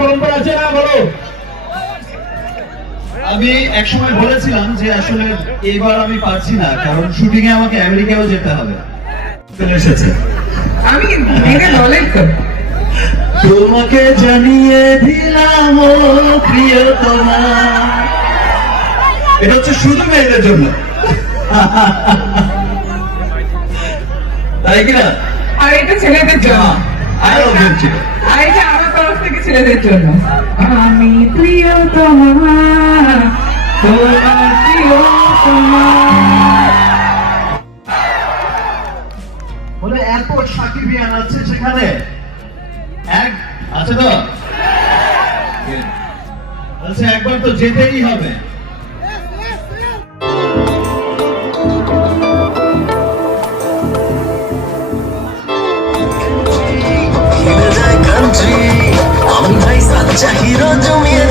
পরম্পরা আছে না বলো? আমি একসময় বলেছিলাম যে আসলে এইবার আমি পারছি না কারণ শুটিং এ আমাকে আমেরিকাও যেতে হবে। চলে এসেছে। আমি তোমাকে জানিয়ে দিলাম ও প্রিয়তমা। এটা হচ্ছে শুধু মেয়েদের জন্য। তাই কিনা আর এটা ছেলেদের জন্য। আরও বলছি আর এটা আমার তরফ থেকে ছেলেদের জন্য। আমি প্রিয়তমা তোমার প্রিয়তমা। বলে এয়ারপোর্ট আছে সেখানে? এক আছে তো? আচ্ছা একবার তো যেতেই হবে। হিরো জমিয়ে